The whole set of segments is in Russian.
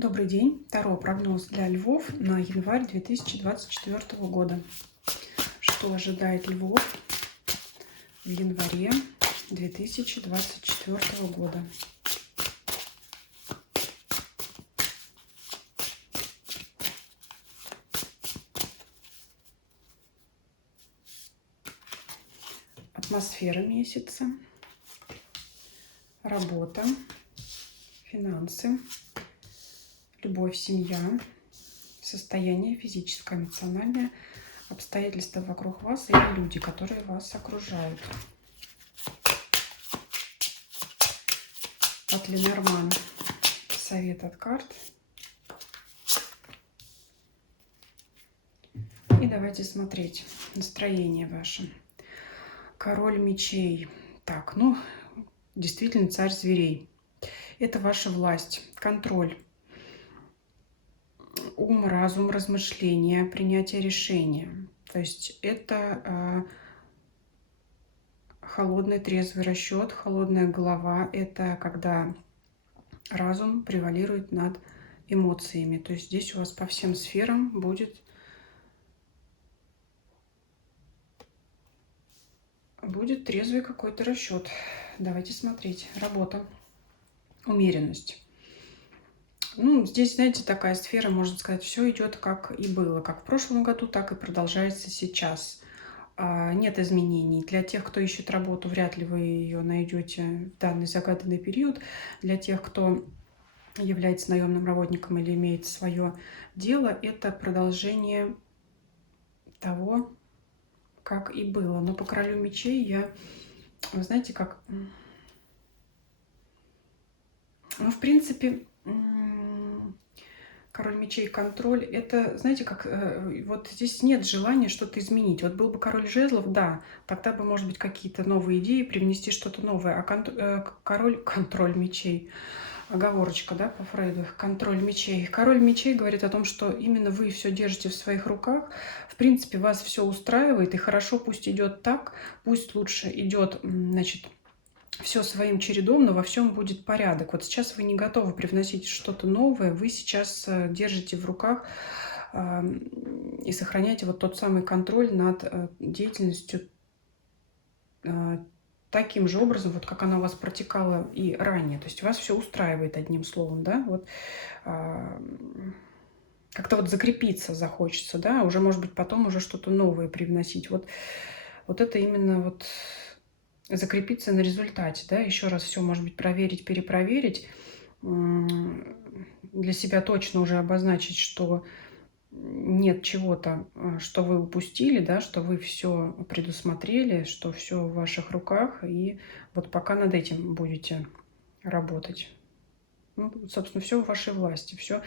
Добрый день. Таро прогноз для львов на январь 2024 года. Что ожидает львов в январе 2024 года? Атмосфера месяца, работа, финансы, любовь, семья, состояние физическое, эмоциональное, обстоятельства вокруг вас и люди, которые вас окружают. От Ленорман совет от карт. И давайте смотреть настроение ваше. Король мечей. Так, действительно царь зверей. Это ваша власть, контроль, ум, разум, размышления, принятие решения. То есть это холодный трезвый расчет, холодная голова. Это когда разум превалирует над эмоциями. То есть здесь у вас по всем сферам будет трезвый какой-то расчет. Давайте смотреть. Работа, умеренность. Здесь, знаете, такая сфера, можно сказать, все идет как и было, как в прошлом году, так и продолжается сейчас. Нет изменений. Для тех, кто ищет работу, вряд ли вы ее найдете в данный загаданный период. Для тех, кто является наемным работником или имеет свое дело, это продолжение того, как и было. Но по королю мечей вы знаете, как... в принципе, король мечей, контроль, это, знаете, как вот здесь нет желания что-то изменить. Вот был бы король жезлов, да, тогда бы, может быть, какие-то новые идеи, привнести что-то новое. А контроль мечей, оговорочка, да, по Фрейду, контроль мечей. Король мечей говорит о том, что именно вы все держите в своих руках. В принципе, вас все устраивает, и хорошо, пусть идет так, пусть лучше идет, значит, все своим чередом, но во всем будет порядок. Вот сейчас вы не готовы привносить что-то новое, вы сейчас держите в руках и сохраняете вот тот самый контроль над деятельностью таким же образом, вот как она у вас протекала и ранее. То есть вас все устраивает, одним словом, да, вот как-то вот закрепиться захочется, да, уже, может быть, потом уже что-то новое привносить. Вот это именно вот закрепиться на результате, да, еще раз все, может быть, проверить, перепроверить, для себя точно уже обозначить, что нет чего-то, что вы упустили, да, что вы все предусмотрели, что все в ваших руках, и вот пока над этим будете работать. Собственно, все в вашей власти, все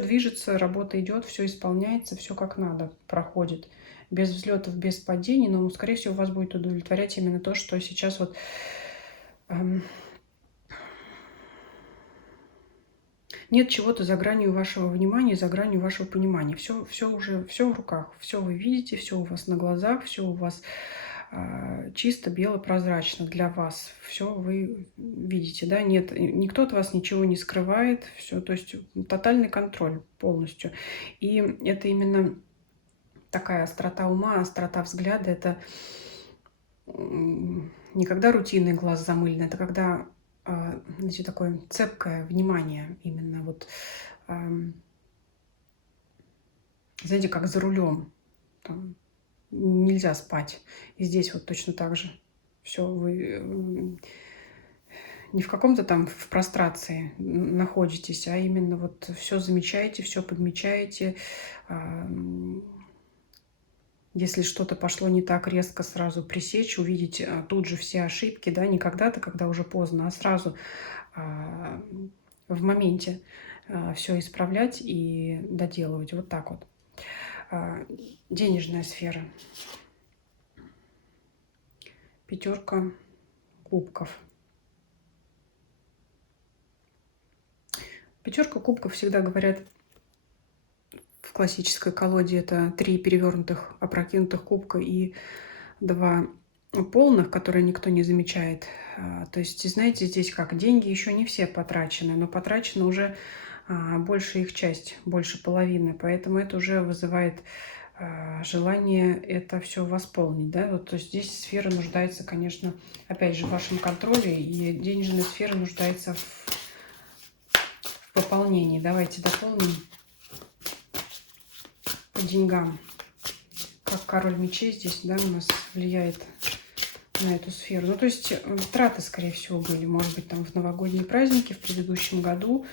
движется, работа идет, все исполняется, все как надо проходит. Без взлетов, без падений, но, скорее всего, вас будет удовлетворять именно то, что сейчас вот нет чего-то за гранью вашего внимания, за гранью вашего понимания. Все уже, все в руках, все вы видите, все у вас на глазах, все у вас чисто, бело, прозрачно для вас. Все вы видите, да, нет, никто от вас ничего не скрывает, все, то есть тотальный контроль полностью. И это именно такая острота ума, острота взгляда, это не когда рутинный глаз замыленный, это когда, знаете, такое цепкое внимание именно вот, знаете, как за рулем. Там нельзя спать. И здесь вот точно так же. Все, вы не в каком-то там в прострации находитесь, а именно вот все замечаете, все подмечаете. Если что-то пошло не так, резко сразу пресечь, увидеть тут же все ошибки, да, не когда-то, когда уже поздно, а сразу в моменте все исправлять и доделывать. Вот так вот. Денежная сфера. Пятерка кубков. Пятерка кубков всегда говорят в классической колоде, это 3 перевернутых, опрокинутых кубка и 2 полных, которые никто не замечает. То есть, знаете, здесь как, деньги еще не все потрачены, но потрачено уже большая их часть, больше половины. Поэтому это уже вызывает желание это все восполнить, да. Вот, то есть здесь сфера нуждается, конечно, опять же, в вашем контроле, и денежная сфера нуждается в пополнении. Давайте дополним по деньгам. Как король мечей здесь, да, у нас влияет на эту сферу. Ну, то есть траты, скорее всего, были, может быть, там в новогодние праздники в предыдущем году.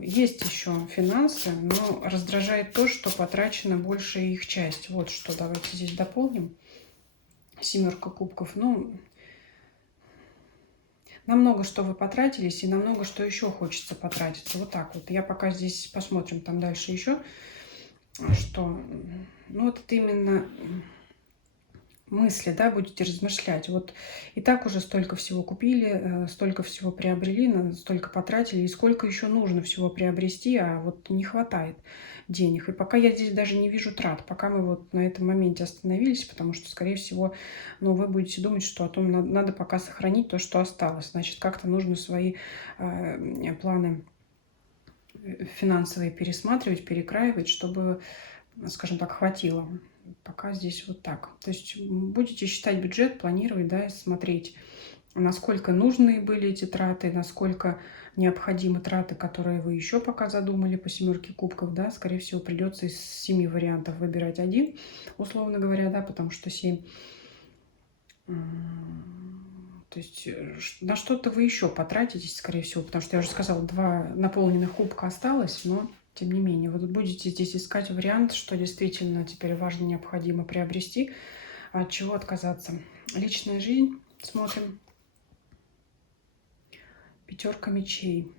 Есть еще финансы, но раздражает то, что потрачена большая их часть. Вот что, давайте здесь дополним. Семерка кубков. Ну, на много что вы потратились, и на много что еще хочется потратиться. Вот так вот. Я пока здесь посмотрим там дальше еще, что... Ну, вот это именно мысли, да, будете размышлять. Вот и так уже столько всего купили, столько всего приобрели, столько потратили, и сколько еще нужно всего приобрести, а вот не хватает денег. И пока я здесь даже не вижу трат, пока мы вот на этом моменте остановились, потому что, скорее всего, ну, вы будете думать, что о том надо пока сохранить то, что осталось. Значит, как-то нужно свои планы финансовые пересматривать, перекраивать, чтобы, скажем так, хватило. Пока здесь вот так. То есть будете считать бюджет, планировать, да, и смотреть, насколько нужны были эти траты, насколько необходимы траты, которые вы еще пока задумали по семерке кубков, да. Скорее всего, придется из 7 вариантов выбирать один, условно говоря, да, потому что 7. То есть на что-то вы еще потратитесь, скорее всего, потому что я уже сказала, 2 наполненных кубка осталось, но тем не менее, вы будете здесь искать вариант, что действительно теперь важно, необходимо приобрести, а от чего отказаться. Личная жизнь. Смотрим. Пятерка мечей.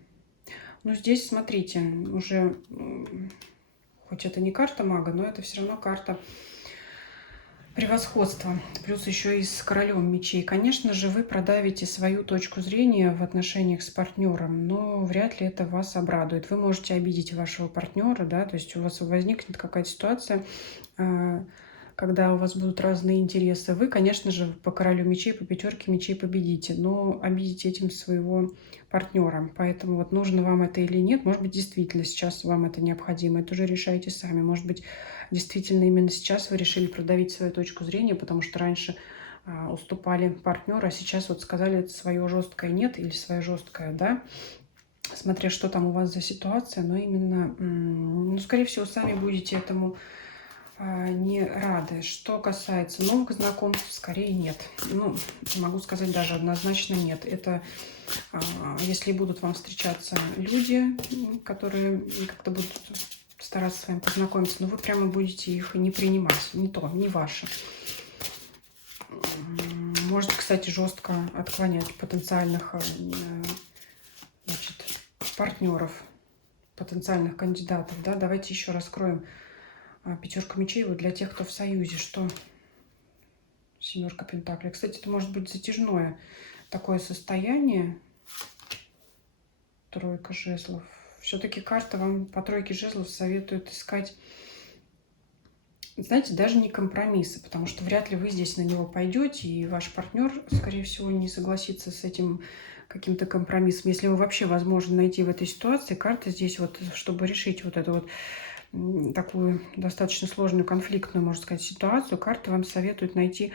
Ну, здесь, смотрите, уже, хоть это не карта мага, но это все равно карта превосходство, плюс еще и с королем мечей. Конечно же, вы продавите свою точку зрения в отношениях с партнером, но вряд ли это вас обрадует. Вы можете обидеть вашего партнера, да, то есть у вас возникнет какая-то ситуация, когда у вас будут разные интересы. Вы, конечно же, по королю мечей, по пятерке мечей победите, но обидите этим своего партнера. Поэтому вот нужно вам это или нет. Может быть, действительно сейчас вам это необходимо. Это уже решайте сами. Может быть, действительно именно сейчас вы решили продавить свою точку зрения, потому что раньше уступали партнеру, а сейчас вот сказали свое жесткое нет или свое жесткое да. Смотря что там у вас за ситуация, но именно, ну, скорее всего, сами будете этому не рады. Что касается новых знакомств, скорее нет. Ну, могу сказать даже однозначно нет. Это если будут вам встречаться люди, которые как-то будут стараться с вами познакомиться, но вы прямо будете их не принимать. Не то, не ваше. Можете, кстати, жестко отклонять потенциальных значит, партнеров, потенциальных кандидатов. Да? Давайте еще раскроем пятерка мечей вот для тех, кто в союзе. Что? Семерка пентаклей. Кстати, это может быть затяжное такое состояние. Тройка жезлов. Все-таки карта вам по тройке жезлов советует искать, знаете, даже не компромиссы, потому что вряд ли вы здесь на него пойдете, и ваш партнер, скорее всего, не согласится с этим каким-то компромиссом. Если его вообще возможно найти в этой ситуации, карта здесь вот, чтобы решить вот эту вот такую достаточно сложную, конфликтную, можно сказать, ситуацию, карта вам советует найти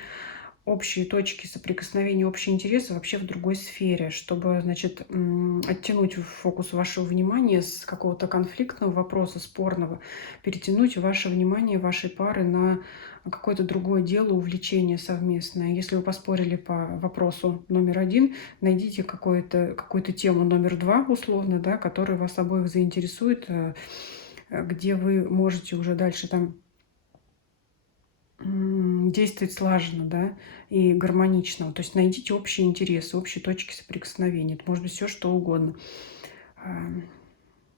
общие точки соприкосновения, общие интересы вообще в другой сфере, чтобы, значит, оттянуть фокус вашего внимания с какого-то конфликтного вопроса, спорного, перетянуть ваше внимание вашей пары на какое-то другое дело, увлечение совместное. Если вы поспорили по вопросу номер 1, найдите какую-то тему номер 2, условно, да, которая вас обоих заинтересует, где вы можете уже дальше там действовать слаженно, да, и гармонично. То есть найдите общие интересы, общие точки соприкосновения. Это может быть все, что угодно.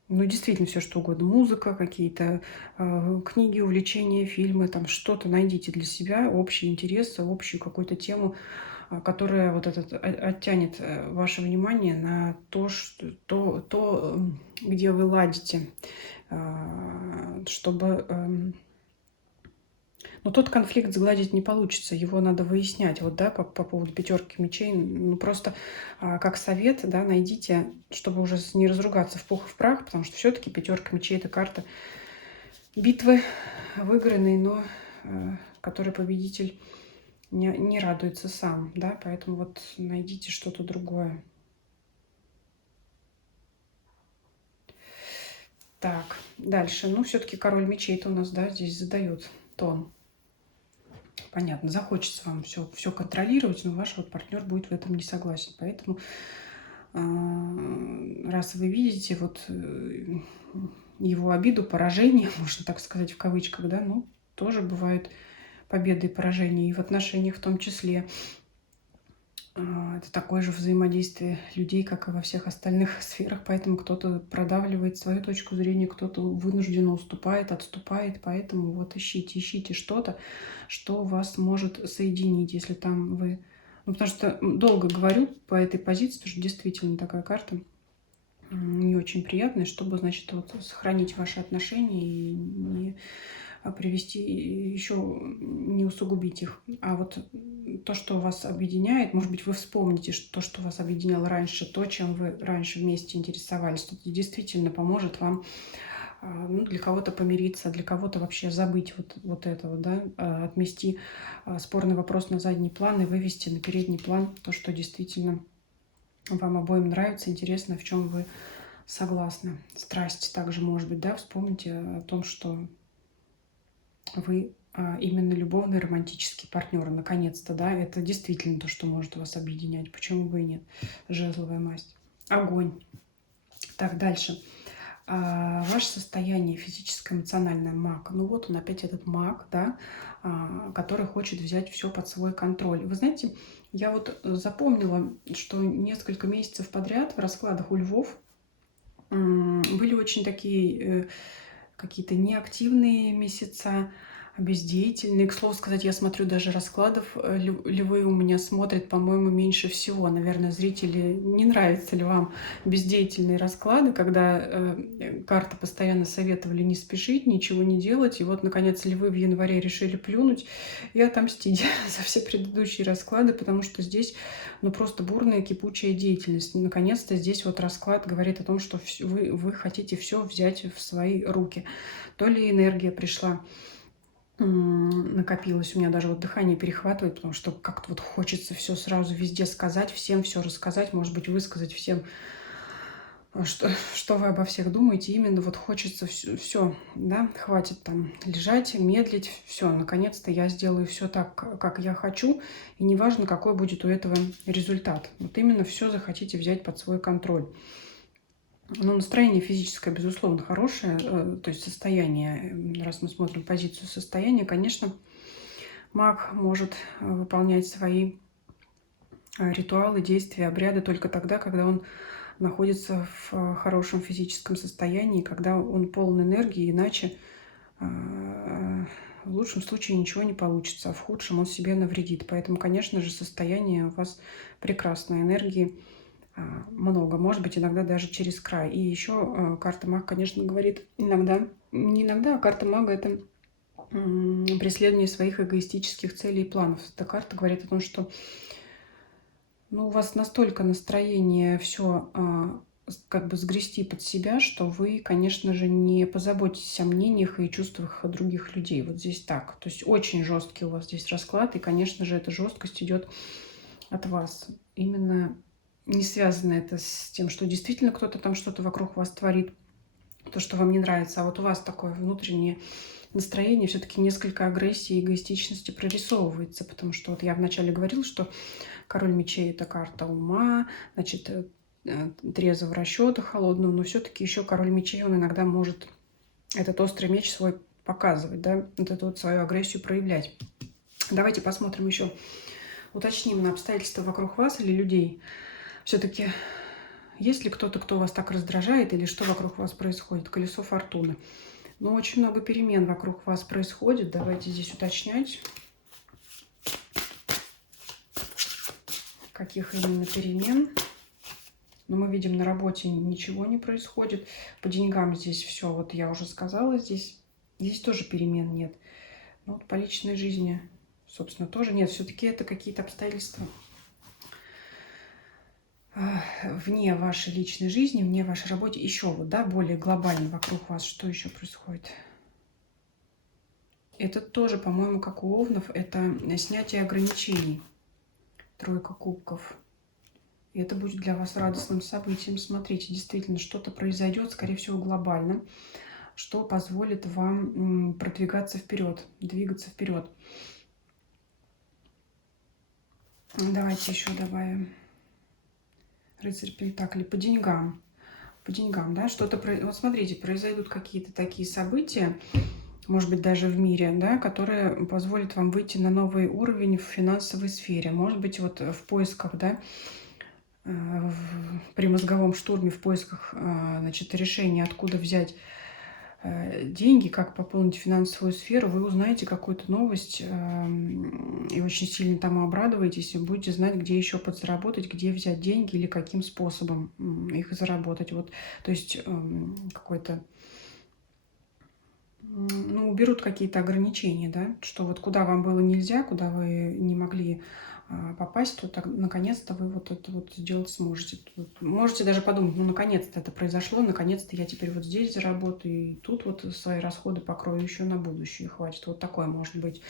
Ну, действительно, все, что угодно. Музыка, какие-то книги, увлечения, фильмы, там что-то найдите для себя, общие интересы, общую какую-то тему, которая вот этот оттянет ваше внимание на то, где вы ладите, чтобы... Но тот конфликт сгладить не получится, его надо выяснять. Вот, да, по поводу пятерки мечей, ну просто как совет, да, найдите, чтобы уже не разругаться в пух и в прах, потому что все-таки пятерка мечей это карта битвы выигранной, но который победитель не радуется сам, да, поэтому вот найдите что-то другое. Так, дальше. Ну, все-таки король мечей-то у нас, да, здесь задает тон. Понятно, захочется вам все контролировать, но ваш вот партнер будет в этом не согласен. Поэтому, раз вы видите вот его обиду, поражение, можно так сказать, в кавычках, да, ну, тоже бывают победы и поражения, и в отношениях в том числе. Это такое же взаимодействие людей, как и во всех остальных сферах, поэтому кто-то продавливает свою точку зрения, кто-то вынужденно уступает, отступает, поэтому вот ищите что-то, что вас может соединить, если там вы... Ну, потому что долго говорю по этой позиции, потому что действительно такая карта не очень приятная, чтобы, значит, вот сохранить ваши отношения и не привести, еще не усугубить их. А вот то, что вас объединяет, может быть, вы вспомните то, что вас объединяло раньше, то, чем вы раньше вместе интересовались, это действительно поможет вам, ну, для кого-то помириться, для кого-то вообще забыть вот это вот, да, отмести спорный вопрос на задний план и вывести на передний план то, что действительно вам обоим нравится, интересно, в чем вы согласны. Страсть также может быть, да, вспомните о том, что вы именно любовный романтический партнер. Наконец-то, да, это действительно то, что может вас объединять. Почему бы и нет? Жезловая масть. Огонь. Так, дальше. Ваше состояние физическое, эмоциональное, маг. Ну вот он опять этот маг, да, который хочет взять все под свой контроль. Вы знаете, я вот запомнила, что несколько месяцев подряд в раскладах у львов были очень такие какие-то неактивные месяца, бездеятельные. К слову сказать, я смотрю даже раскладов, львы у меня смотрят, по-моему, меньше всего. Наверное, зрители, не нравятся ли вам бездеятельные расклады, когда карты постоянно советовали не спешить, ничего не делать. И вот, наконец, львы в январе решили плюнуть и отомстить за все предыдущие расклады, потому что здесь, ну, просто бурная кипучая деятельность. Наконец-то здесь вот расклад говорит о том, что вы хотите все взять в свои руки. То ли энергия пришла, накопилось, у меня даже вот дыхание перехватывает, потому что как-то вот хочется все сразу везде сказать, всем все рассказать, может быть, высказать всем, что вы обо всех думаете. Именно вот хочется все, да, хватит там лежать, медлить, все, наконец-то я сделаю все так, как я хочу, и неважно, какой будет у этого результат. Вот именно все захотите взять под свой контроль. Ну, настроение физическое, безусловно, хорошее, то есть состояние, раз мы смотрим позицию состояния, конечно, маг может выполнять свои ритуалы, действия, обряды только тогда, когда он находится в хорошем физическом состоянии, когда он полон энергии, иначе в лучшем случае ничего не получится, а в худшем он себе навредит. Поэтому, конечно же, состояние у вас прекрасное, энергии много, может быть, иногда даже через край. И еще карта маг, конечно, говорит иногда, не иногда, а карта мага — это преследование своих эгоистических целей и планов. Эта карта говорит о том, что, ну, у вас настолько настроение все как бы сгрести под себя, что вы, конечно же, не позаботитесь о мнениях и чувствах других людей. Вот здесь так. То есть очень жесткий у вас здесь расклад, и, конечно же, эта жесткость идет от вас. Именно не связано это с тем, что действительно кто-то там что-то вокруг вас творит, то, что вам не нравится, а вот у вас такое внутреннее настроение, все-таки несколько агрессии и эгоистичности прорисовывается, потому что вот я вначале говорила, что король мечей — это карта ума, значит, трезвого расчета, холодного, но все-таки еще король мечей, он иногда может этот острый меч свой показывать, да, вот эту вот свою агрессию проявлять. Давайте посмотрим еще, уточним на обстоятельства вокруг вас или людей. Все-таки есть ли кто-то, кто вас так раздражает, или что вокруг вас происходит? Колесо фортуны. Но очень много перемен вокруг вас происходит. Давайте здесь уточнять, каких именно перемен. Но мы видим, на работе ничего не происходит. По деньгам здесь все, вот я уже сказала, здесь тоже перемен нет. Ну, вот по личной жизни, собственно, тоже нет. Все-таки это какие-то обстоятельства вне вашей личной жизни, вне вашей работы. Еще вот, да, более глобально вокруг вас. Что еще происходит? Это тоже, по-моему, как у овнов, это снятие ограничений. Тройка кубков. И это будет для вас радостным событием. Смотрите, действительно, что-то произойдет, скорее всего, глобально, что позволит вам продвигаться вперед, двигаться вперед. Давайте еще добавим рыцарь пентаклей по деньгам. По деньгам, да, что-то... Вот смотрите, произойдут какие-то такие события, может быть, даже в мире, да, которые позволят вам выйти на новый уровень в финансовой сфере. Может быть, вот в поисках, да, при мозговом штурме, в поисках, значит, решения, откуда взять деньги, как пополнить финансовую сферу, вы узнаете какую-то новость и очень сильно там обрадуетесь, и будете знать, где еще подзаработать, где взять деньги или каким способом их заработать. Вот, то есть какой-то, ну, уберут какие-то ограничения, да, что вот куда вам было нельзя, куда вы не могли попасть, то так, наконец-то вы вот это вот сделать сможете. Можете даже подумать, ну, наконец-то это произошло, наконец-то я теперь вот здесь заработаю, и тут вот свои расходы покрою еще на будущее, хватит. Вот такое может быть.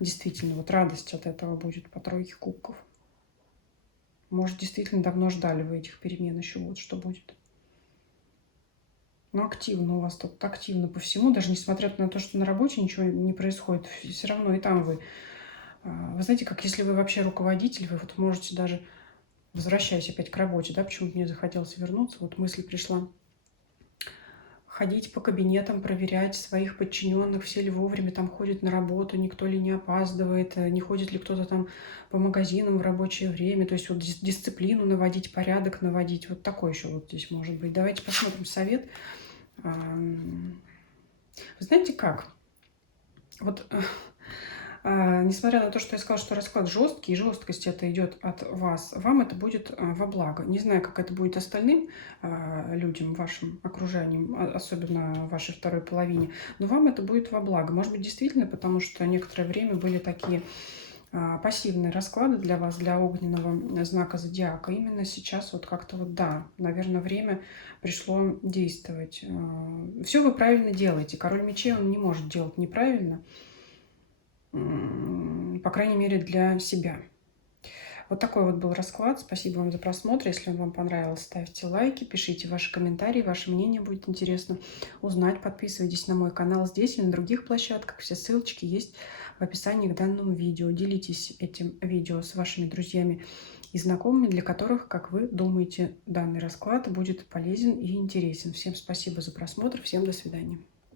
Действительно, вот радость от этого будет по тройке кубков. Может, действительно давно ждали вы этих перемен, еще вот что будет. Но активно у вас тут, активно по всему, даже несмотря на то, что на работе ничего не происходит, все равно и там вы знаете, как если вы вообще руководитель, вы вот можете даже, возвращаясь опять к работе, да, почему-то мне захотелось вернуться, вот мысль пришла, ходить по кабинетам, проверять своих подчиненных, все ли вовремя там ходят на работу, никто ли не опаздывает, не ходит ли кто-то там по магазинам в рабочее время, то есть вот дисциплину наводить, порядок наводить, вот такой еще вот здесь может быть. Давайте посмотрим совет. Вы знаете как? Вот несмотря на то, что я сказала, что расклад жесткий, и жесткость это идет от вас, вам это будет во благо. Не знаю, как это будет остальным людям, вашим окружением, особенно вашей второй половине, но вам это будет во благо. Может быть, действительно, потому что некоторое время были такие пассивные расклады для вас, для огненного знака зодиака. Именно сейчас вот как-то вот, да, наверное, время пришло действовать. Все вы правильно делаете. Король мечей, он не может делать неправильно, по крайней мере, для себя. Вот такой вот был расклад. Спасибо вам за просмотр. Если он вам понравился, ставьте лайки, пишите ваши комментарии, ваше мнение будет интересно узнать. Подписывайтесь на мой канал здесь и на других площадках. Все ссылочки есть в описании к данному видео. Делитесь этим видео с вашими друзьями и знакомыми, для которых, как вы думаете, данный расклад будет полезен и интересен. Всем спасибо за просмотр. Всем до свидания.